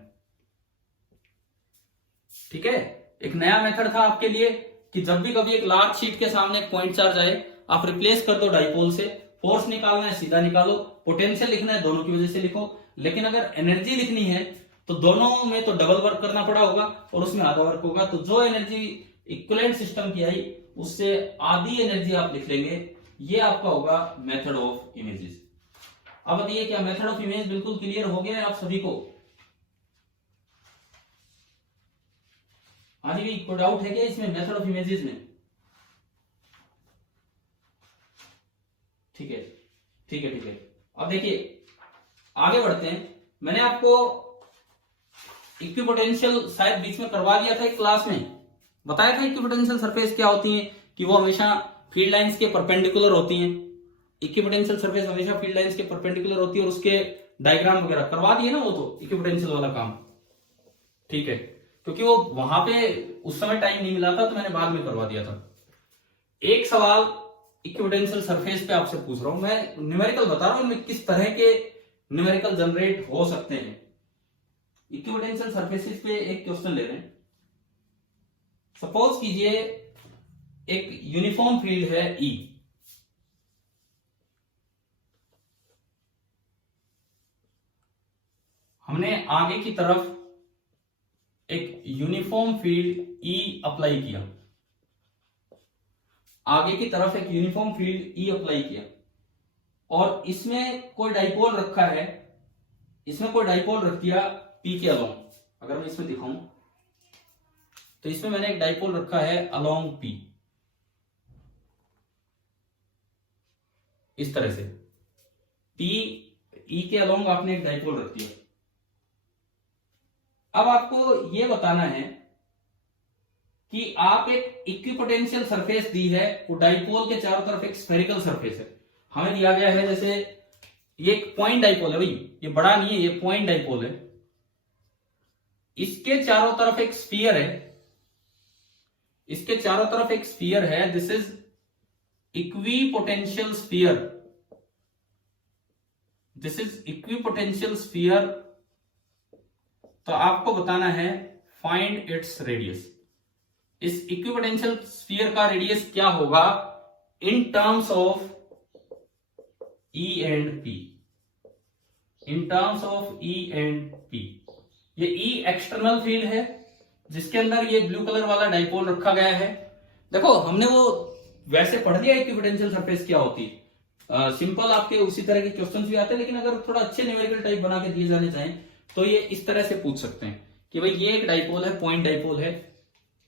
ठीक है, एक नया मेथड था आपके लिए कि जब भी कभी एक लार्ज शीट के सामने पॉइंट चार्ज आए, आप रिप्लेस कर दो डाइपोल से। फोर्स निकालना है सीधा निकालो, पोटेंशियल लिखना है दोनों की वजह से लिखो। लेकिन अगर एनर्जी लिखनी है तो दोनों में तो डबल वर्क करना पड़ा होगा और उसमें आधा वर्क होगा। तो जो एनर्जी इक्विवेलेंट सिस्टम की आई उससे आधी एनर्जी आप लिख लेंगे। ये आपका होगा मेथड ऑफ इमेजेस। अब बताइए क्या मेथड ऑफ इमेज बिल्कुल क्लियर हो गया है आप सभी को? हाँ जी, कोई डाउट है क्या इसमें मेथड ऑफ इमेजेस में? ठीक है ठीक है ठीक है। अब देखिए आगे बढ़ते हैं। मैंने आपको इक्विपोटेंशियल शायद बीच में करवा दिया था एक क्लास में, बताया था इक्विपोटेंशियल सरफेस क्या होती है, कि वो हमेशा फील्ड लाइंस के परपेंडिकुलर होती हैं। इक्विपोटेंशियल सरफेस हमेशा फील्ड लाइंस के परपेंडिकुलर होती है और उसके डायग्राम वगैरह करवा दिए ना वो तो इक्विपोटेंशियल वाला काम। ठीक है, क्योंकि वो वहां पे उस समय टाइम नहीं मिला था तो मैंने बाद में करवा दिया था। एक सवाल इक्विपोटेंशियल सरफेस पे आपसे पूछ रहा हूं, मैं न्यूमेरिकल बता रहा हूं इनमें किस तरह के न्यूमेरिकल जनरेट हो सकते हैं। इक्विपोटेंशियल सरफेसेस पे एक क्वेश्चन ले रहे हैं। सपोज कीजिए एक यूनिफॉर्म फील्ड है E, हमने आगे की तरफ एक यूनिफॉर्म फील्ड E अप्लाई किया, आगे की तरफ एक यूनिफॉर्म फील्ड E अप्लाई किया, और इसमें कोई डाइपोल रखा है, इसमें कोई डाइपोल रख दिया P के अलोंग। अगर मैं इसमें दिखाऊं तो इसमें मैंने एक डाइपोल रखा है अलोंग P, इस तरह से P E के अलोंग आपने एक डाइपोल रख दिया। अब आपको यह बताना है कि आप एक इक्विपोटेंशियल सरफेस दी है, वो डाइपोल के चारों तरफ एक स्फेरिकल सरफेस है, हमें दिया गया है जैसे ये एक पॉइंट डाइपोल है भाई, ये बड़ा नहीं है, ये पॉइंट डाइपोल है, इसके चारों तरफ एक स्फीयर है, इसके चारों तरफ एक स्फीयर है, this is equipotential sphere, this is equipotential sphere. तो आपको बताना है फाइंड इट्स रेडियस, इस इक्विपोटेंशियल स्फीयर का रेडियस क्या होगा in terms of E and P, in terms of E and P। ये E एक्सटर्नल फील्ड है जिसके अंदर ये ब्लू कलर वाला डाइपोल रखा गया है। देखो हमने वो वैसे पढ़ लिया इक्विपोटेंशियल सरफेस क्या होती है, सिंपल आपके उसी तरह के क्वेश्चंस भी आते हैं, लेकिन अगर थोड़ा अच्छे न्यूमेरिकल टाइप बना के दिए जाने चाहें तो ये इस तरह से पूछ सकते हैं कि भाई ये एक डाइपोल है, पॉइंट डाइपोल है,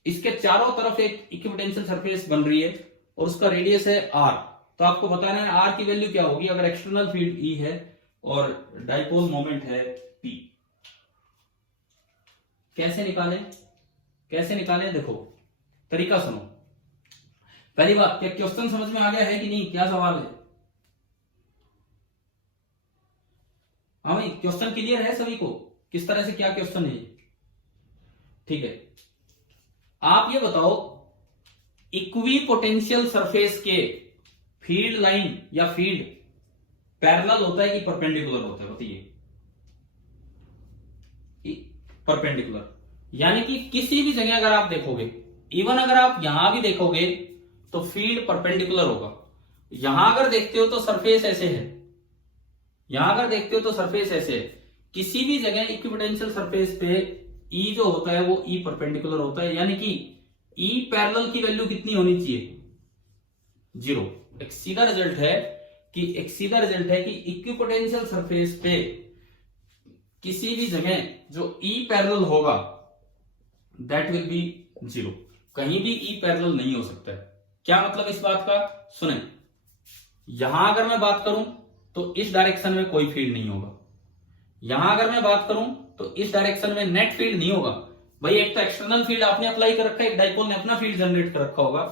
इसके चारों तरफ एक इक्विपोटेंशियल सरफेस बन रही है और उसका रेडियस है R। तो आपको बताना है R की वैल्यू क्या होगी अगर एक्सटर्नल फील्ड E है और डाइपोल मोमेंट है P। कैसे निकालें देखो तरीका सुनो। पहली बात, क्या क्वेश्चन समझ में आ गया है कि नहीं, क्या सवाल है? हाँ भाई, क्वेश्चन क्लियर है सभी को, किस तरह से क्या क्वेश्चन है? ठीक है, आप ये बताओ इक्विपोटेंशियल सरफेस के फील्ड लाइन या फील्ड पैरेलल होता है कि परपेंडिकुलर होता है? बताइए। परपेंडिकुलर, यानी कि किसी भी जगह अगर आप देखोगे, इवन अगर आप यहां भी देखोगे तो फील्ड परपेंडिकुलर होगा। यहां अगर देखते हो तो सरफेस ऐसे है, यहां अगर देखते हो तो सरफेस ऐसे है, किसी भी जगह इक्विपोटेंशियल सरफेस पे E जो होता है वो E परपेंडिकुलर होता है, यानी कि E पैरेलल की वैल्यू कितनी होनी चाहिए? 0। एक सीधा रिजल्ट है कि इक्विपोटेंशियल सरफेस पे किसी भी जगह जो E पैरेलल होगा दैट विल बी 0, कहीं भी E पैरेलल नहीं हो सकता है। क्या मतलब इस बात का? सुने, यहां अगर मैं बात करूं तो इस डायरेक्शन में कोई फील्ड नहीं होगा, यहां अगर मैं बात करूं तो इस डायरेक्शन में नेट फील्ड नहीं होगा। भाई एक तो एक्सटर्नल फील्ड आपने अप्लाई कर रखा है, एक डाइपोल ने अपना फील्ड जनरेट कर रखा होगा।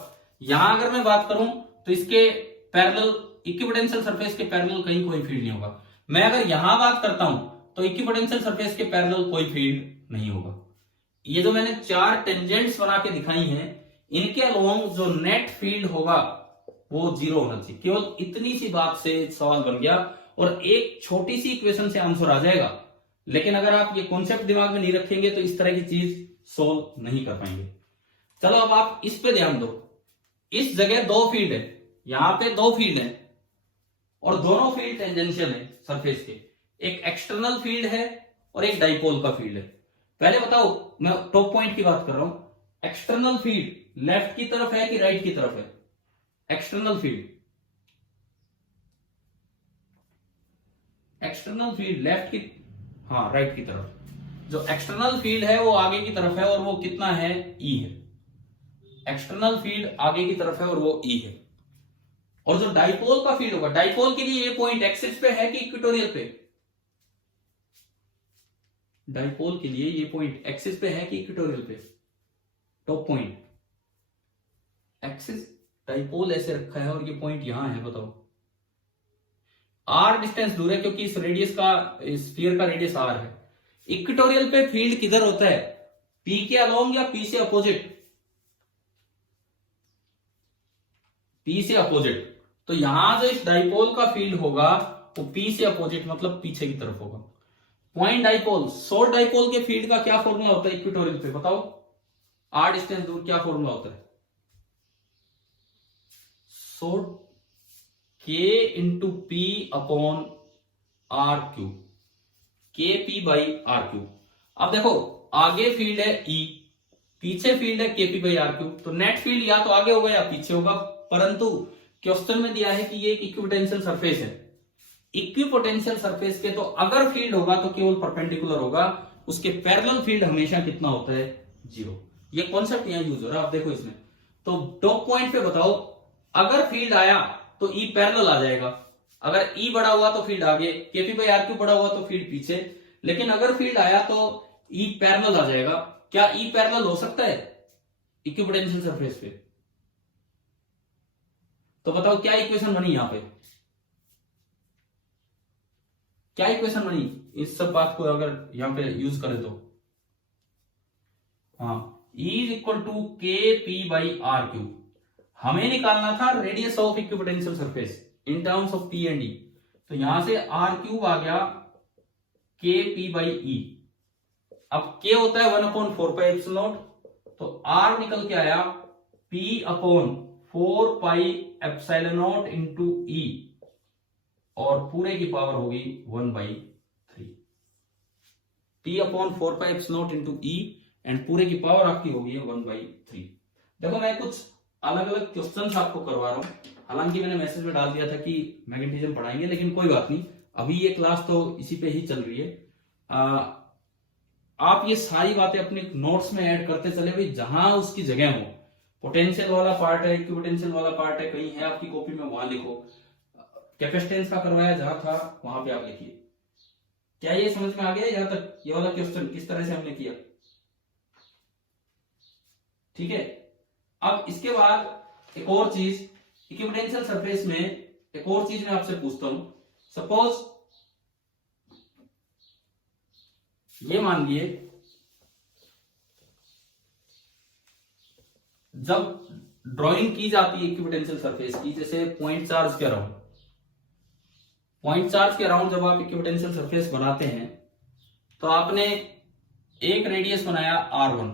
यहां अगर मैं बात करूं तो इसके पैरेलल, इक्विपोटेंशियल सरफेस के पैरेलल कहीं कोई फील्ड नहीं होगा। मैं अगर यहां बात करता हूं तो इक्विपोटेंशियल सरफेस के पैरेलल कोई फील्ड नहीं होगा। ये जो मैंने 4 टेंजेंट्स बना के दिखाई हैं, इनके अलोंग जो नेट फील्ड होगा वो 0 होना चाहिए। केवल इतनी सी बात से सवाल बन गया और एक छोटी सी इक्वेशन से आंसर आ जाएगा। लेकिन अगर आप ये कॉन्सेप्ट दिमाग में नहीं रखेंगे तो इस तरह की चीज सोल्व नहीं कर पाएंगे। चलो अब आप इस पे ध्यान दो, इस जगह 2 फील्ड है, यहां पे 2 फील्ड है और दोनों फील्ड टेंजेंशियल है सरफेस के, एक एक्सटर्नल फील्ड है और एक डाइपोल का फील्ड है। पहले बताओ, मैं टॉप पॉइंट की बात कर रहा हूं, एक्सटर्नल फील्ड लेफ्ट की तरफ है कि राइट की तरफ है? एक्सटर्नल फील्ड लेफ्ट की, हाँ राइट की तरफ। जो एक्सटर्नल फील्ड है वो आगे की तरफ है और वो कितना है? E है। एक्सटर्नल फील्ड आगे की तरफ है और वो E है। और जो डाइपोल का फील्ड होगा, डाइपोल के लिए ये पॉइंट एक्सिस पे है कि इक्वेटोरियल पे? डाइपोल के लिए ये पॉइंट एक्सिस पे है कि इक्वेटोरियल पे? टॉप पॉइंट एक्सिस, डाइपोल ऐसे रखा है और ये पॉइंट यहां है, बताओ। R डिस्टेंस दूर है क्योंकि इस रेडियस का, इस स्फीयर का रेडियस R है। इक्वेटोरियल पे फील्ड किधर होता है? P के अलोंग या P से अपोजिट? P से अपोजिट। तो यहां जो इस डाइपोल का फील्ड होगा वो P से अपोजिट, मतलब पीछे की तरफ होगा। पॉइंट डाइपोल, शॉर्ट डाइपोल के फील्ड का क्या फॉर्मूला होता है इक्वेटोरियल पे? बताओ। r डिस्टेंस दूर, क्या फॉर्मूला होता है? So k into p upon r cube, k p by r cube. अब देखो आगे फील्ड है E, पीछे फील्ड है के पी बाई आर क्यूब, तो नेट फील्ड या तो आगे होगा या पीछे होगा, परंतु क्वेश्चन में दिया है कि ये एक इक्विपोटेंशियल सरफेस है। इक्विपोटेंशियल सरफेस के तो अगर फील्ड होगा तो केवल परपेंडिकुलर होगा, उसके पैरेलल फील्ड हमेशा कितना होता है? 0। ये कॉन्सेप्ट यहां यूज हो रहा है, आप देखो इसमें। तो टॉप पॉइंट पे बताओ, अगर फील्ड आया तो E पैरेलल आ जाएगा, अगर E बड़ा हुआ तो फील्ड आगे, केपी बाई आर क्यूब बड़ा हुआ तो फील्ड पीछे। लेकिन अगर फील्ड आया तो E पैरेलल आ जाएगा। क्या E पैरेलल हो सकता है इक्विपोटेंशियल सरफेस पे? तो बताओ क्या इक्वेशन बनी यहां पे? क्या इक्वेशन बनी इस सब बात को अगर यहां पे यूज करें तो? हाँ, E इज इक्वल टू के पी बाई आर क्यूब। हमें निकालना था radius of equipotential surface in terms of P and E। तो यहां से आर क्यूब आ गया के पी बाई ई। अब K होता है 1/4 पाई एप्सिलॉन नॉट, तो R निकल के आया P upon 4 pi epsilon not into E, और पूरे की पावर होगी 1/3। P upon 4 pi epsilon not into E and पूरे की पावर आपकी होगी 1/3। देखो मैं कुछ अलग अलग क्वेश्चंस आपको करवा रहा हूं, हालांकि मैंने मैसेज में डाल दिया था कि मैग्नेटिज्म पढ़ाएंगे, लेकिन कोई बात नहीं, अभी ये क्लास तो इसी पे ही चल रही है। आप ये सारी बातें अपने नोट्स में ऐड करते चले भाई, जहां उसकी जगह हो। पोटेंशियल वाला पार्ट है, इक्विपोटेंशियल वाला पार्ट है, कहीं है आपकी कॉपी में, वहां लिखो। कैपेसिटेंस का करवाया जहां था वहां पे आप लिखिए। क्या ये समझ में आ गया यहां तक? ये वाला क्वेश्चन किस तरह से हमने किया, ठीक है। अब इसके बाद एक और चीज, इक्विपोटेंशियल सरफेस में एक और चीज मैं आपसे पूछता हूं। सपोज ये मान लिए जब ड्राइंग की जाती है इक्विपोटेंशियल सरफेस की, जैसे पॉइंट चार्ज के अराउंड, पॉइंट चार्ज के अराउंड जब आप इक्विपोटेंशियल सरफेस बनाते हैं तो आपने एक रेडियस बनाया R1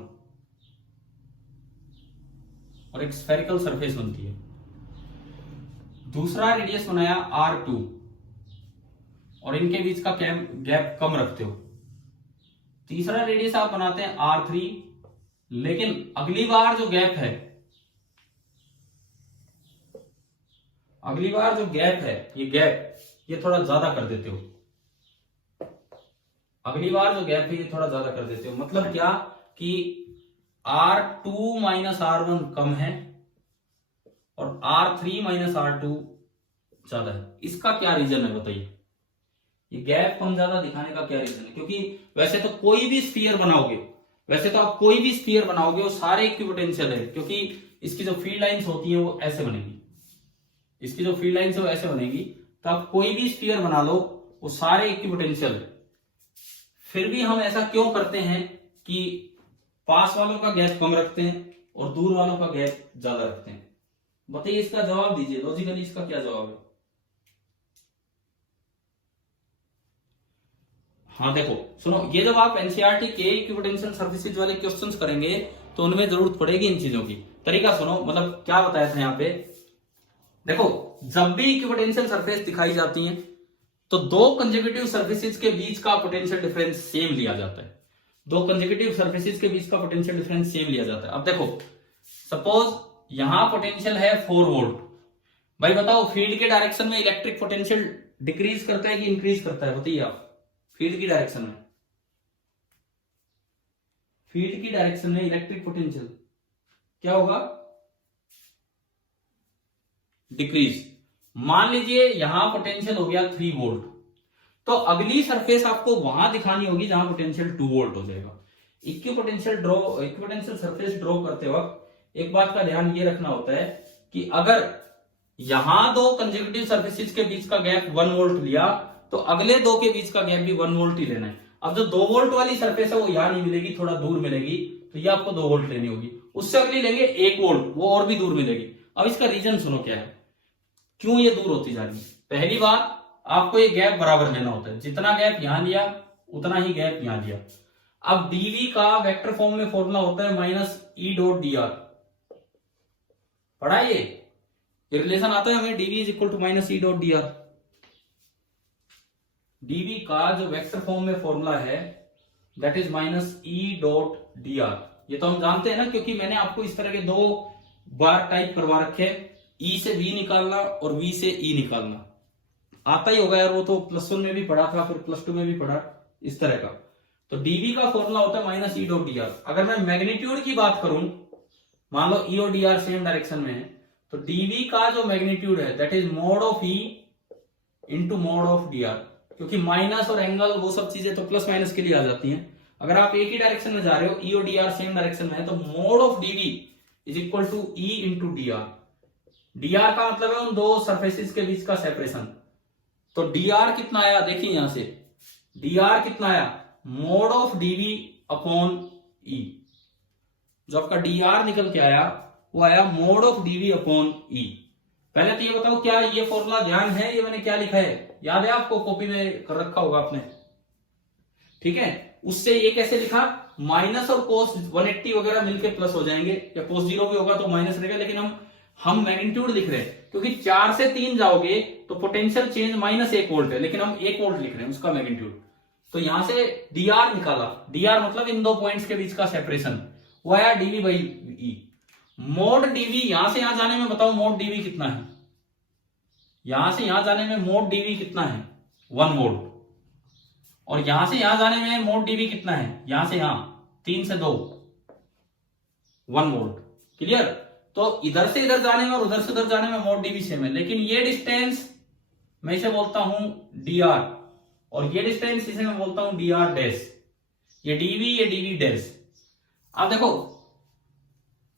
और एक स्फेरिकल सरफेस बनती है, दूसरा रेडियस बनाया R2 और इनके बीच का गैप कम रखते हो, तीसरा रेडियस आप बनाते हैं R3, लेकिन अगली बार जो गैप है, अगली बार जो गैप है, ये गैप ये थोड़ा ज्यादा कर देते हो, अगली बार जो गैप है ये थोड़ा ज्यादा कर देते हो। मतलब क्या कि R2 माइनस R1 कम है और R3 माइनस R2 ज्यादा है। इसका क्या रीजन है बताइए? ये गैप कम ज्यादा दिखाने का क्या रीजन है? क्योंकि वैसे तो कोई भी स्फीयर बनाओगे, वैसे तो आप कोई भी स्फीयर बनाओगे वो सारे इक्विपोटेंशियल है, क्योंकि इसकी जो फील्ड लाइंस होती है वो ऐसे बनेगी, इसकी जो फील्ड लाइंस है वो ऐसे बनेगी। तो आप कोई भी स्फीयर बना लो वो सारे इक्विपोटेंशियल है। फिर भी हम ऐसा क्यों करते हैं कि पास वालों का गैप कम रखते हैं और दूर वालों का गैप ज्यादा रखते हैं? बताइए, इसका जवाब दीजिए, लॉजिकली इसका क्या जवाब है? हाँ देखो सुनो, ये जब आप एनसीईआरटी के इक्विपोटेंशियल सर्फेसेज वाले क्वेश्चंस करेंगे तो उनमें जरूरत पड़ेगी इन चीजों की। तरीका सुनो, मतलब क्या बताया था यहाँ पे। देखो जब भी इक्विपोटेंशियल सरफेस दिखाई जाती है तो दो कंसेक्यूटिव सरफेसेज के बीच का पोटेंशियल डिफरेंस सेम लिया जाता है, दो कंसेक्यूटिव सरफेसेज के बीच का पोटेंशियल डिफरेंस सेम लिया जाता है। अब देखो सपोज यहां पोटेंशियल है 4 वोल्ट, भाई बताओ फील्ड के डायरेक्शन में इलेक्ट्रिक पोटेंशियल डिक्रीज करता है कि इंक्रीज करता है? बताइए आप। फील्ड की डायरेक्शन में, फील्ड की डायरेक्शन में इलेक्ट्रिक पोटेंशियल क्या होगा? डिक्रीज। मान लीजिए यहां पोटेंशियल हो गया 3 वोल्ट, तो अगली सरफेस आपको वहां दिखानी होगी जहां पोटेंशियल 2 वोल्ट हो जाएगा। इक्विपोटेंशियल सरफेस ड्रॉ करते वक्त एक बात का ध्यान ये रखना होता है कि अगर यहां दो कंसेक्यूटिव सरफेसेज के बीच का गैप 1 वोल्ट लिया तो अगले दो के बीच का गैप भी 1 वोल्ट ही लेना है। अब जो 2 वोल्ट वाली सरफेस है वो यहां नहीं मिलेगी, थोड़ा दूर मिलेगी, तो ये आपको 2 वोल्ट लेनी होगी। उससे अगली लेंगे 1 वोल्ट, वो और भी दूर मिलेगी। अब इसका रीजन सुनो क्या है, क्यों ये दूर होती जा रही है। पहली बात, आपको ये गैप बराबर लेना होता है, जितना गैप यहां लिया उतना ही गैप यहां लिया। अब dv का वेक्टर फॉर्म में फॉर्मूला होता है minus E dot d r. पढ़ा ये रिलेशन आता है हमें, dv is equal to minus E dot d r. dv का जो वेक्टर फॉर्म में फॉर्मूला है that is minus E dot d r. ये तो हम जानते हैं ना, क्योंकि मैंने आपको इस तरह के 2 बार टाइप करवा रखे, ई से v निकालना और v से e निकालना। आता ही होगा यार, वो तो +1 में भी पढ़ा था, फिर +2 में भी पढ़ा इस तरह का। तो dv का फॉर्मूला होता है minus E dot d are. अगर मैं मैग्नीट्यूड की बात करूं, मान लो ई और डी आर सेम डायरेक्शन में है, तो dv का जो मैग्नीट्यूड है that is mode of e into mode of D R. क्योंकि माइनस और एंगल वो सब चीजें तो प्लस माइनस के लिए आ जाती हैं। अगर आप एक ही डायरेक्शन में जा रहे हो, ई और डी आर सेम डायरेक्शन में है, तो mode of dv is equal to E into d r. D r का मतलब है उन 2 सरफेसेस के बीच का सेपरेशन। तो डी आर कितना आया, देखिए यहां से डी आर कितना आया, मोड ऑफ dv अपॉन ई। जो आपका डी आर निकल के आया वो आया मोड ऑफ dv अपॉन ई। पहले तो ये बताओ, क्या ये फॉर्मूला ध्यान है, ये मैंने क्या लिखा है, याद है आपको, कॉपी में कर रखा होगा आपने, ठीक है। उससे ये कैसे लिखा, माइनस और कोस 180 वगैरह मिलके प्लस हो जाएंगे, या कोस 0 भी होगा तो माइनस रहेगा, लेकिन हम मैग्नीट्यूड लिख रहे हैं, क्योंकि 4 से 3 जाओगे तो पोटेंशियल चेंज -1 वोल्ट है, लेकिन हम 1 वोल्ट लिख रहे हैं उसका मैग्नीट्यूड। तो यहां से डी आर निकाला, डी आर मतलब इन 2 पॉइंट्स के बीच का सेपरेशन, वो आया dv by E. Mode dv यहां से यहां जाने में बताओ मोड dv कितना है, यहां से यहां जाने में मोड dv कितना है, 1 वोल्ट। और यहां से यहां जाने में मोड dv कितना है, यहां से यहां 3 से 2 1 वोल्ट। क्लियर। तो इधर से इधर जाने में और उधर से उधर जाने में मोड dv सेम है, लेकिन ये डिस्टेंस मैं इसे बोलता हूं dr, और ये डिस्टेंस इसे मैं बोलता हूं dr डैश। ये dv ये dv डैश। अब देखो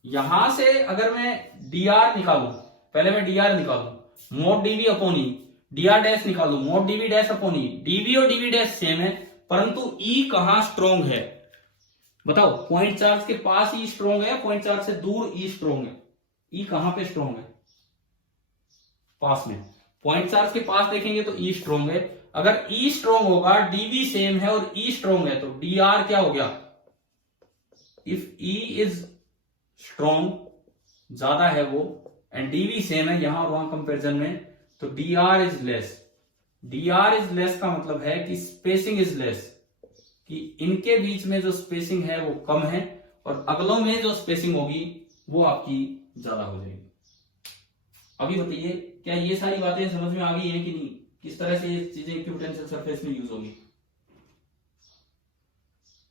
यहां से अगर मैं dr निकालूं, पहले मैं dr निकालूं, मोड dv अपॉन ई, dr डैश निकालूं, मोड dv डैश अपॉन ई। dv और dv डैश सेम है, परंतु e कहां स्ट्रोंग है, बताओ। पॉइंट चार्ज के पास ई स्ट्रोंग है, पॉइंट चार्ज से दूर ई स्ट्रोंग है। ई कहां पे स्ट्रोंग है, पास में। पॉइंट चार्ज के पास देखेंगे तो ई स्ट्रोंग है। अगर ई स्ट्रोंग होगा, dv सेम है और ई स्ट्रोंग है, तो dr क्या हो गया, इफ ई इज स्ट्रोंग, ज्यादा है वो, एंड dv सेम है यहां और वहां कंपेरिजन में, तो dr is less. dr is less का मतलब है कि स्पेसिंग इज लेस, कि इनके बीच में जो स्पेसिंग है वो कम है, और अगलों में जो स्पेसिंग होगी वो आपकी ज्यादा हो जाएगी। अभी बताइए, क्या ये सारी बातें समझ में आ गई हैं कि नहीं, किस तरह से ये चीजें इक्विपोटेंशियल सरफेस में यूज होगी।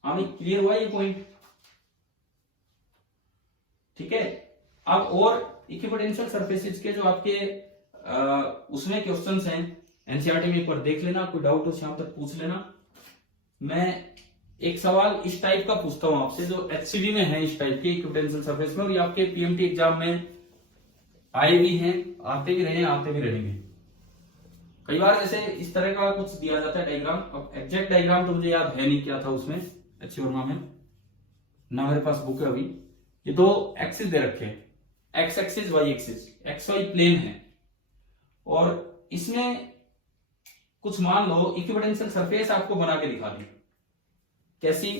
हाँ भाई, क्लियर हुआ ये पॉइंट, ठीक है। अब और इक्विपोटेंशियल सरफेसेस के जो आपके उसमें क्वेश्चंस हैं एनसीईआरटी में, एक बार देख लेना, कोई डाउट हो शाम तक पूछ लेना। मैं एक सवाल इस टाइप का पूछता हूं आपसे, जो एचसीवी में है इस टाइप के इक्विपोटेंशियल सरफेस में, और ये आपके पीएमटी एग्जाम में आए भी हैं, आते भी रहे, आते भी रहेंगे। कई बार जैसे इस तरह का कुछ दिया जाता है डायग्राम। अब एग्जैक्ट डायग्राम तो मुझे याद है नहीं क्या था उसमें, अच्छी वर्मा में ना, मेरे पास बुक है अभी। ये 2 एक्सिस दे रखे हैं, x axis y axis, x y plane है, और इसमें कुछ मान लो इक्विपोटेंशियल सरफेस आपको बना के दिखा दी। कैसी,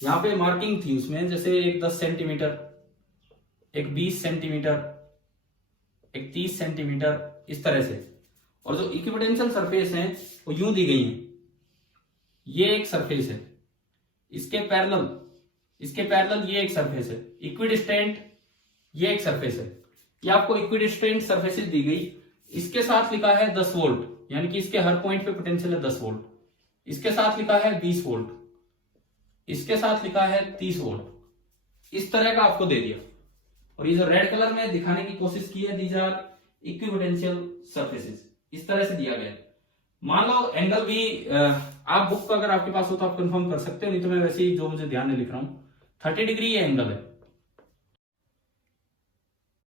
यहां पे मार्किंग थी उसमें, जैसे एक 10 सेंटीमीटर, एक 20 सेंटीमीटर, एक 30 सेंटीमीटर, इस तरह से। और जो इक्विपोटेंशियल सरफेस है वो यूं दी गई है। ये एक सरफेस है, इसके पैरेलल ये एक सरफेस है, इक्विडिस्टेंट ये एक सरफेस है। ये आपको इक्विडिस्टेंट सरफेसेस दी गई, इसके साथ लिखा है 10 वोल्ट, यानी कि इसके हर पॉइंट पे पोटेंशियल है 10 वोल्ट। इसके साथ लिखा है 20 वोल्ट, इसके साथ लिखा है 30 वोल्ट। इस तरह का आपको दे दिया, और ये जो रेड कलर में दिखाने की कोशिश की है, दीज आर इक्विपोटेंशियल सरफेसेस, इस तरह से दिया गया। मान लो एंगल भी आप बुक का अगर आपके पास हो तो आप कंफर्म कर सकते हो, नहीं तो मैं वैसे ही जो मुझे ध्यान में लिख रहा हूं, 30 डिग्री ये एंगल है,